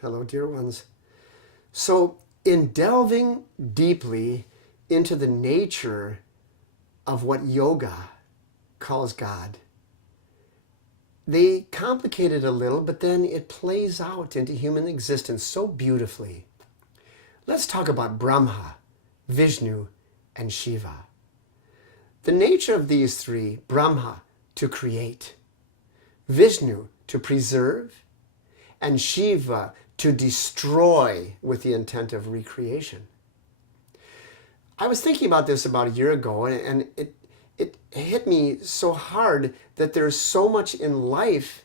Hello, dear ones. So, in delving deeply into the nature of what yoga calls God, they complicate it a little, but then it plays out into human existence so beautifully. Let's talk about Brahma, Vishnu, and Shiva. The nature of these three: Brahma, to create; Vishnu, to preserve; and Shiva, to destroy with the intent of recreation. I was thinking about this about a year ago, and it hit me so hard that there's so much in life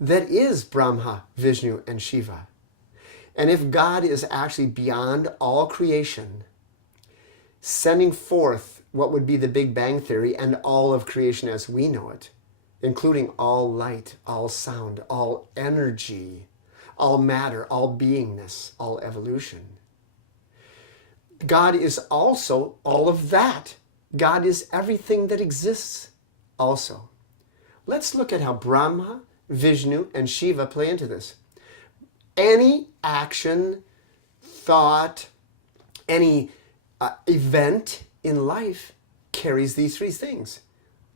that is Brahma, Vishnu, and Shiva. And if God is actually beyond all creation, sending forth what would be the Big Bang Theory and all of creation as we know it, including all light, all sound, all energy, all matter, all beingness, all evolution. God is also all of that. God is everything that exists also. Let's look at how Brahma, Vishnu, and Shiva play into this. Any action, thought, any event in life carries these three things.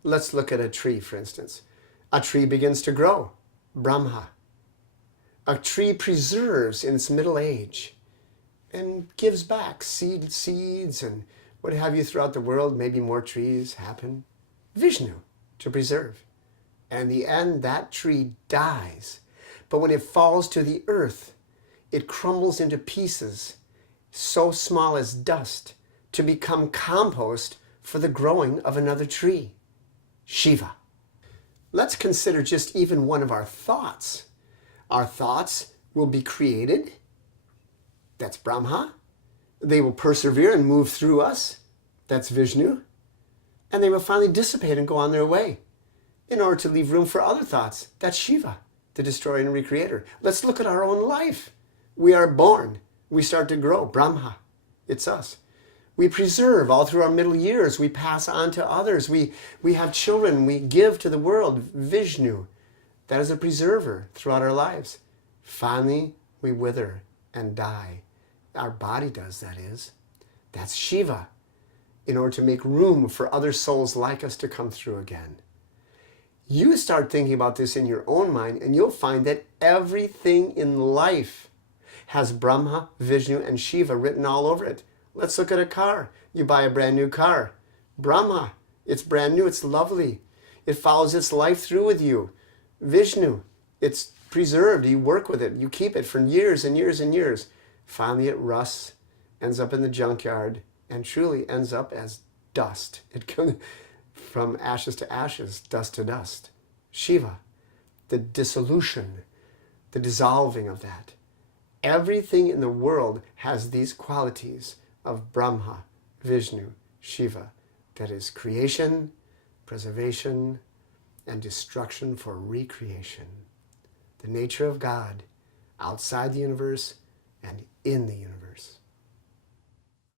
Let's look at a tree, for instance. A tree begins to grow, Brahma. A tree preserves in its middle age and gives back seeds and what have you throughout the world. Maybe more trees happen. Vishnu, to preserve. And in the end, that tree dies. But when it falls to the earth, it crumbles into pieces so small as dust to become compost for the growing of another tree. Shiva. Let's consider just even one of our thoughts. Our thoughts will be created. That's Brahma. They will persevere and move through us. That's Vishnu. And they will finally dissipate and go on their way in order to leave room for other thoughts. That's Shiva, the destroyer and recreator. Let's look at our own life. We are born. We start to grow. Brahma. It's us. We preserve all through our middle years. We pass on to others. We have children. We give to the world. Vishnu. That is a preserver throughout our lives. Finally, we wither and die. Our body does, that is. That's Shiva, in order to make room for other souls like us to come through again. You start thinking about this in your own mind, and you'll find that everything in life has Brahma, Vishnu, and Shiva written all over it. Let's look at a car. You buy a brand new car. Brahma, it's brand new, it's lovely. It follows its life through with you. Vishnu, it's preserved. You work with it. You keep it for years and years and years. Finally, it rusts, ends up in the junkyard, and truly ends up as dust. It comes from ashes to ashes, dust to dust. Shiva, the dissolution, the dissolving of that. Everything in the world has these qualities of Brahma, Vishnu, Shiva. That is creation, preservation, and destruction for recreation. The nature of God outside the universe and in the universe.